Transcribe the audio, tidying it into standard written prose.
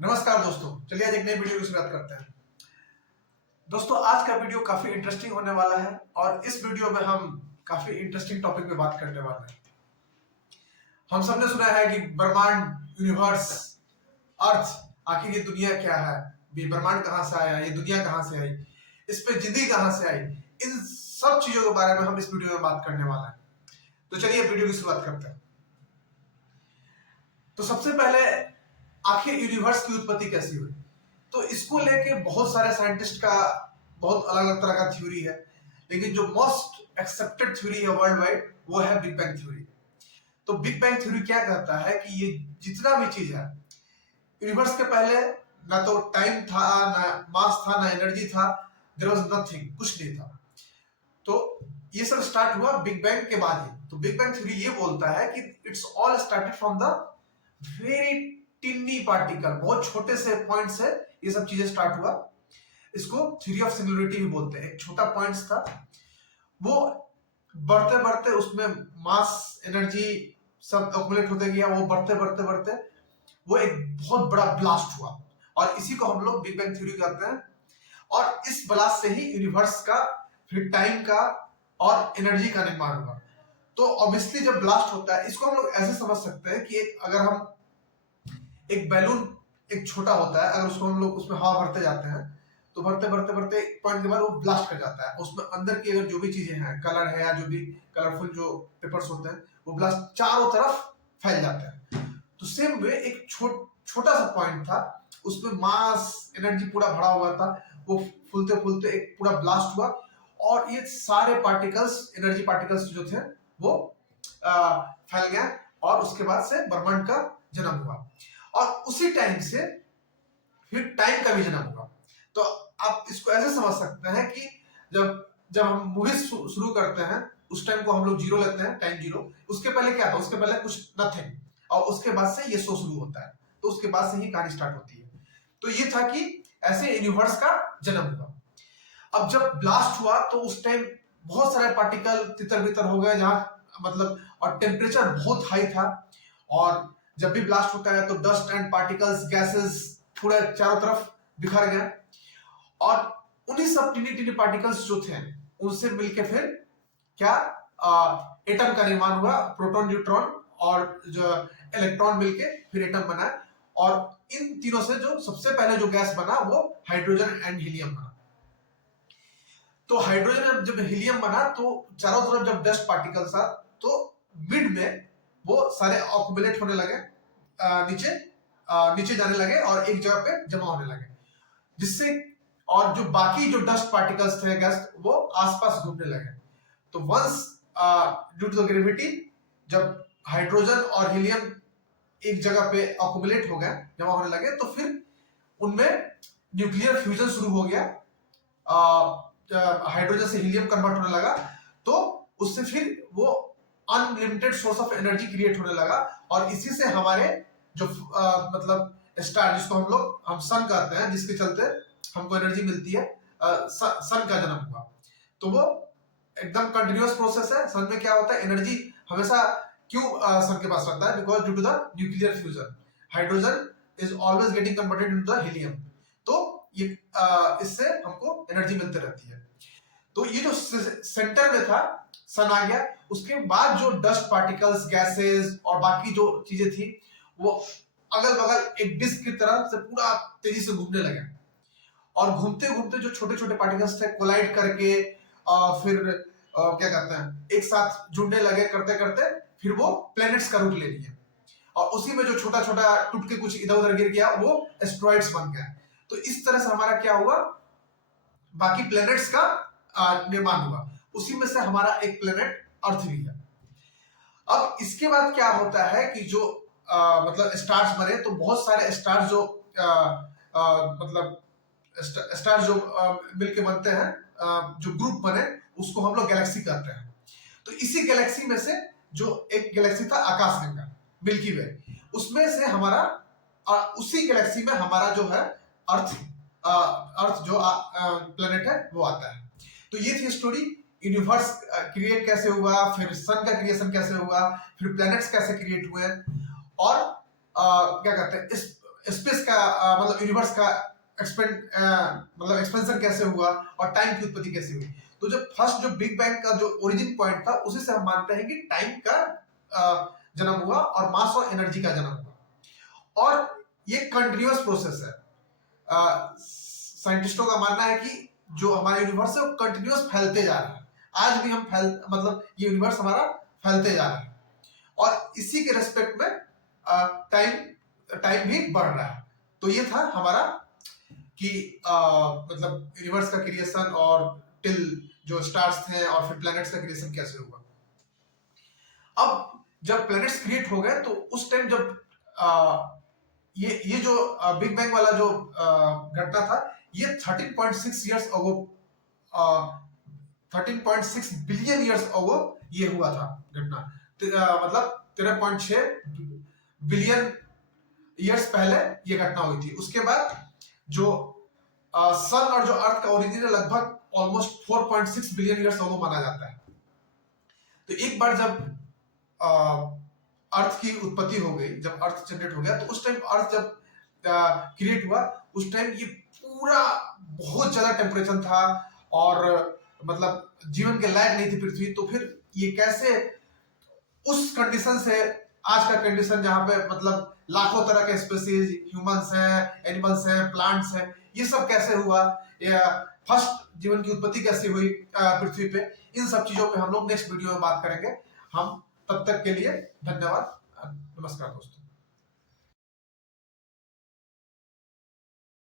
नमस्कार दोस्तों, चलिए आज एक नई वीडियो की शुरुआत करते हैं। दोस्तों, आज का वीडियो काफी इंटरेस्टिंग होने वाला है और इस वीडियो में हम काफी इंटरेस्टिंग टॉपिक पे बात करने वाले हैं। हम सबने सुना है कि ब्रह्मांड, यूनिवर्स, अर्थ, आखिर ये दुनिया क्या है, ये ब्रह्मांड कहाँ से आया, ये दुनिया कहाँ से आई, इस पे जिंदगी कहाँ से आई, इन सब चीजों के बारे में हम इस वीडियो में बात करने वाले हैं। तो चलिए वीडियो की शुरुआत करते हैं। तो सबसे पहले आखिर यूनिवर्स की उत्पत्ति कैसी हुई, तो इसको लेके बहुत सारे साइंटिस्ट का बहुत अलग अलग तरह का थ्योरी है, लेकिन जो मोस्ट एक्सेप्टेड थ्योरी है वर्ल्ड वाइड वो है बिग बैंग थ्योरी। तो बिग बैंग थ्योरी क्या कहता है कि ये जितना भी चीज है यूनिवर्स के पहले ना तो टाइम था, ना मास था, ना एनर्जी था, देयर वाज नथिंग, कुछ नहीं था। तो ये सब स्टार्ट हुआ बिग बैंग के बाद ही। तो बिग बैंग थ्योरी ये बोलता है कि it's all started from the very Tinni particle, बहुत छोटे से पॉइंट से ये सब चीजें स्टार्ट हुआ। इसको थ्योरी ऑफ सिंगुलरिटी भी बोलते हैं। एक छोटा पॉइंट्स था, वो बढ़ते बढ़ते उसमें मास एनर्जी सब एक्युमुलेट होते गया, वो बढ़ते बढ़ते बढ़ते वो एक बहुत बड़ा ब्लास्ट हुआ और इसी को हम लोग बिग बैंग थ्योरी कहते हैं। और इस ब्लास्ट से ही यूनिवर्स का, फिर टाइम का और एनर्जी का निर्माण हुआ। तो ऑब्वियसली जब ब्लास्ट होता है, इसको हम लोग ऐसे समझ सकते हैं कि अगर हम एक बैलून एक छोटा होता है, अगर उसको हम लोग उसमें हवा भरते जाते हैं तो भरते भरते भरते एक पॉइंट के बाद वो ब्लास्ट कर जाता है। उसमें अंदर की अगर जो भी चीजें हैं, कलर है या जो भी कलरफुल जो पेपर्स होते हैं, वो ब्लास्ट चारों तरफ फैल जाते हैं। तो सेम वे एक छोटा सा पॉइंट था, उसमें मास एनर्जी पूरा भरा हुआ था, वो फूलते फूलते एक पूरा ब्लास्ट हुआ और ये सारे पार्टिकल्स, एनर्जी पार्टिकल्स जो थे वो फैल गया और उसके बाद से ब्रह्मांड का जन्म हुआ। और उसी टाइम से फिर टाइम का भी जन्म हुआ। तो आप इसको ऐसे समझ सकते हैं कि जब जब हम मूवी शुरू करते हैं उस टाइम को हम लोग जीरो लेते हैं, टाइम जीरो। उसके पहले क्या था, उसके पहले कुछ नथिंग, और उसके बाद से ये शो शुरू होता है। तो उसके बाद से ही कहानी स्टार्ट होती है। तो ये था कि ऐसे यूनिवर्स का जन्म हुआ। अब जब ब्लास्ट हुआ तो उस टाइम बहुत सारे पार्टिकल तितर बितर हो गए, जहां मतलब, और टेम्परेचर बहुत हाई था। और जब भी ब्लास्ट होता है तो डस्ट एंड पार्टिकल्स, गैसेस पूरे चारों तरफ बिखर गए और उन्हीं सब टिनी टिनी पार्टिकल्स जो थे उनसे मिलके फिर क्या एटम का निर्माण हुआ। प्रोटॉन, न्यूट्रॉन और जो इलेक्ट्रॉन मिलके फिर एटम बना। और इन तीनों से जो सबसे पहले जो गैस बना वो हाइड्रोजन एंड हीलियम बना। तो हाइड्रोजन जब हीलियम बना तो चारों तरफ जब डस्ट पार्टिकल्स था तो मिड में वो सारे ऑक्यूमुलेट होने लगे, नीचे नीचे जाने लगे और एक जगह पे जमा होने लगे, जिससे और जो बाकी जो डस्ट पार्टिकल्स थे, गैस, वो आसपास घूमने लगे। तो once due to the gravity जब हाइड्रोजन और हीलियम एक जगह पे ऑक्यूमुलेट हो गए, जमा होने लगे, तो फिर उनमें न्यूक्लियर फ्यूजन शुरू हो गया। हाइड्रोजन से हीलियम कन्वर्ट होने लगा, तो उससे फिर वो unlimited source of energy create होने लगा। और इसी से हमारे जो मतलब स्टार, जिसको हम सन कहते हैं, जिसके चलते हमको एनर्जी मिलती है, सन का जन्म हुआ। तो वो एकदम कंटिन्यूअस प्रोसेस है। सन में क्या होता है, एनर्जी हमेशा क्यों सन के पास रहता है, because due to the nuclear fusion hydrogen is always getting converted into the helium. तो ये इससे हमको एनर्जी मिलती रहती है। तो ये जो सेंटर में था, सन आ गया। उसके बाद जो डस्ट पार्टिकल्स, गैसेस और बाकी जो चीजें थी वो अगल बगल एक डिस्क की तरह से पूरा तेजी से घूमने लगे। और घूमते घूमते जो छोटे छोटे पार्टिकल्स थे कोलाइड करके फिर क्या कहते हैं, एक साथ जुड़ने लगे, करते करते फिर वो प्लैनेट्स का रूप ले लिए। और उसी में जो छोटा छोटा टूट के कुछ इधर उधर गिर गया वो एस्ट्रॉइड्स बन गए। तो इस तरह से हमारा क्या हुआ, बाकी प्लैनेट्स का निर्माण हुआ। उसी में से हमारा एक प्लैनेट अर्थ भी है। अब इसके बाद क्या होता है कि जो मतलब स्टार्स बने, तो बहुत सारे स्टार्स जो मतलब स्टार जो मिलके बनते हैं, जो ग्रुप बने, उसको हम लोग गैलेक्सी कहते हैं। तो इसी गैलेक्सी में से जो एक गैलेक्सी था आकाशगंगा, मिल्की वे, उसमें से हमारा उसी गैलेक्सी में हमारा जो है अर्थ, अर्थ जो प्लेनेट है वो आता है। तो ये थी स्टोरी, यूनिवर्स क्रिएट कैसे हुआ, फिर सन का क्रिएशन कैसे हुआ, फिर प्लैनेट्स कैसे क्रिएट हुए, और क्या कहते हैं, इस स्पेस का मतलब यूनिवर्स का मतलब एक्सपेंशन कैसे हुआ और टाइम की उत्पत्ति कैसे हुई। तो जो फर्स्ट जो बिग बैंग का जो ओरिजिन पॉइंट था उसी से हम मानते हैं कि टाइम का जन्म हुआ और मास और एनर्जी का जन्म हुआ। और ये कंटिन्यूअस प्रोसेस है। साइंटिस्टों का मानना है कि जो हमारा यूनिवर्स है वो कंटिन्यूअस फैलते जा रहा है। आज भी हम मतलब ये यूनिवर्स हमारा फैलते जा रहा है और इसी के रेस्पेक्ट में टाइम भी बढ़ रहा है। तो ये था हमारा कि मतलब यूनिवर्स का क्रिएशन और टिल जो स्टार्स थे और फिर प्लैनेट्स का क्रिएशन कैसे हुआ। अब जब प्लैनेट्स क्रिएट हो गए तो उस टाइम जब ये जो बिग बैंग वाला जो घटना था ये 13.6 years ago 13.6 billion years ago ये हुआ था घटना। मतलब 13.6 बिलियन इयर्स पहले ये घटना हुई थी। उसके बाद जो सन और जो अर्थ का ओरिजिन है लगभग ऑलमोस्ट 4.6 बिलियन इयर्स अगो माना जाता है। तो एक बार जब अर्थ की उत्पत्ति हो गई, जब अर्थ जनरेट हो गया तो उस टाइम अर्थ जब क्रिएट हुआ उस टाइम ये पूरा बहुत ज्यादा टेम्परेचर था और मतलब जीवन के लायक नहीं थी पृथ्वी। तो फिर ये कैसे उस कंडीशन से आज का कंडीशन जहां पे मतलब लाखों तरह के स्पीसीज, ह्यूमंस हैं, एनिमल्स हैं, प्लांट्स हैं, ये सब कैसे हुआ, फर्स्ट जीवन की उत्पत्ति कैसे हुई पृथ्वी पे, इन सब चीजों पे हम लोग नेक्स्ट वीडियो में बात करेंगे। हम तब तक के लिए धन्यवाद, नमस्कार दोस्तों।